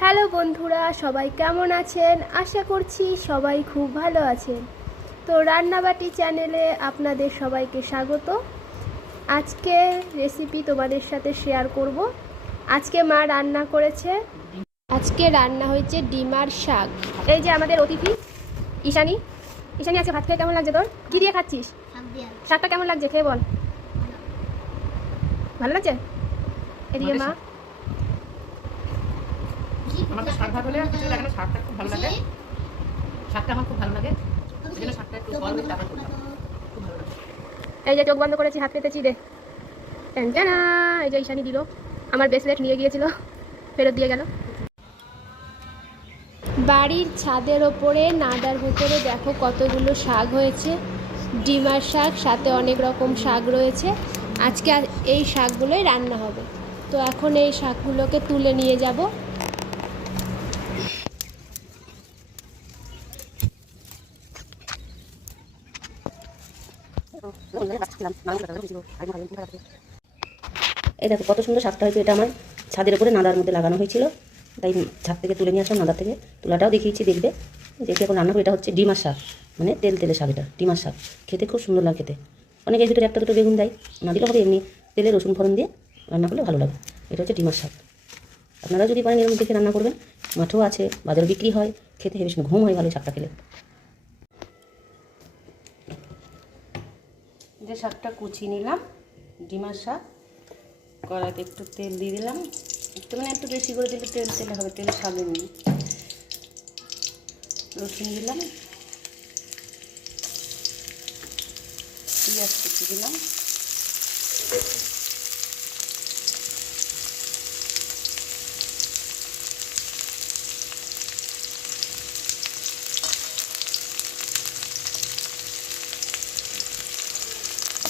Hello বন্ধুরা, সবাই কেমন আছেন? আশা করছি সবাই খুব ভালো আছেন। তো রান্নাবাটি চ্যানেলে আপনাদের সবাইকে স্বাগত। আজকে রেসিপি তোমাদের সাথে শেয়ার করব। আজকে মা রান্না করেছে। আজকে রান্না হয়েছে ডিমার শাক। এই যে আমাদের অতিথি ঈশানী। ঈশানী, আজকে ভাত খেয়ে কেমন লাগছে তোর? কি দিয়ে খাচ্ছিস? শাকটা কেমন লাগছে খেয়ে বল। ভালো লাগছে? এদিকে মা। আমার তো শাক ভাত হলে কিছু লাগে না, শাকটা খুব ভালো লাগে। শাকটা আমার খুব ভালো লাগে, ওই জন্য শাকটা একটু গরম করে তারপর করলাম, খুব ভালো লাগে। এই যে চোখ বন্ধ করেছি, হাত পেতেছি দে। টেনটেনা। এই যে ঈশানী দিল। আমার ব্রেসলেট নিয়ে গিয়েছিল, ফেরত দিয়ে গেল। বাড়ির ছাদের ওপরে নাদার ভেতরে দেখো কতগুলো শাক হয়েছে। ডিমার শাক, সাথে অনেক রকম শাক রয়েছে। আজকে এই শাকগুলোই রান্না হবে। তো এখন এই শাকগুলোকে তুলে নিয়ে যাব। এই দেখো কত সুন্দর শাকটা হয়েছে। এটা আমার ছাদের উপরে নাদার মধ্যে লাগানো হয়েছিল, তাই ছাদ থেকে তুলে নিয়ে আসলাম। নাদা থেকে তোলাটাও দেখিয়েছি, দেখবে। দেখে এখন রান্না করে। এটা হচ্ছে ডিমার শাক, মানে তেল তেলে শাক। এটা ডিমার শাক খেতে খুব সুন্দর লাগে খেতে। অনেকে এর ভিতরে একটা দুটো বেগুন দেয়, না দিলেও হবে। এমনি তেলে রসুন ফোড়ন দিয়ে রান্না করলে ভালো লাগে। এটা হচ্ছে ডিমার শাক। আপনারা যদি পারেন এরকম দেখে রান্না করবেন। মাঠও আছে, বাজারে বিক্রি হয়, খেতে হেবি ঘুম হয় ভালো শাকটা খেলে। যে শাকটা কুচিয়ে নিলাম, ডিমার শাক। কড়াইতে একটু তেল দিয়ে দিলাম, একটু মানে একটু বেশি করে দিলে তেল তেলে হবে, তেল সাবে নি। রসুন দিলাম, পেঁয়াজ কুচি দিলাম,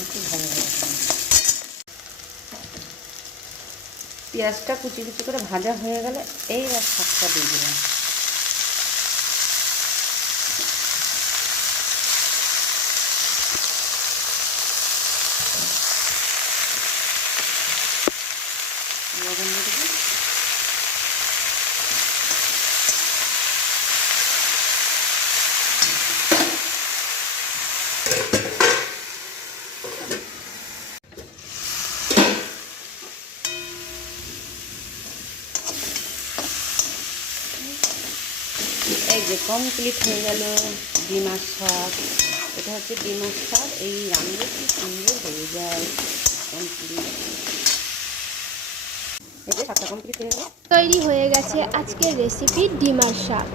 একটু ভালো লাগে। পেঁয়াজটা কুচি কুচি করে ভাজা হয়ে গেলে এইবার শাকটা দিয়ে দিলাম। লবণ দিয়ে দেবো। এই যে কমপ্লিট হয়ে গেল ডিমার শাক। এটা হচ্ছে ডিমার শাক। এই রান্না কি সুন্দর হয়ে যায় কমপ্লিট। এই যে শাকটা কমপ্লিট হয়ে গেল। তৈরি হয়ে গেছে আজকের রেসিপি ডিমার শাক।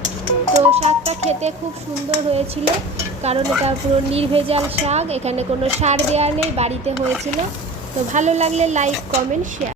তো শাকটা খেতে খুব সুন্দর হয়েছিল, কারণ এটা পুরো নির্ভেজাল শাক। এখানে কোনো সার দেওয়া নেই, বাড়িতে হয়েছিল। তো ভালো লাগলে লাইক, কমেন্ট, শেয়ার।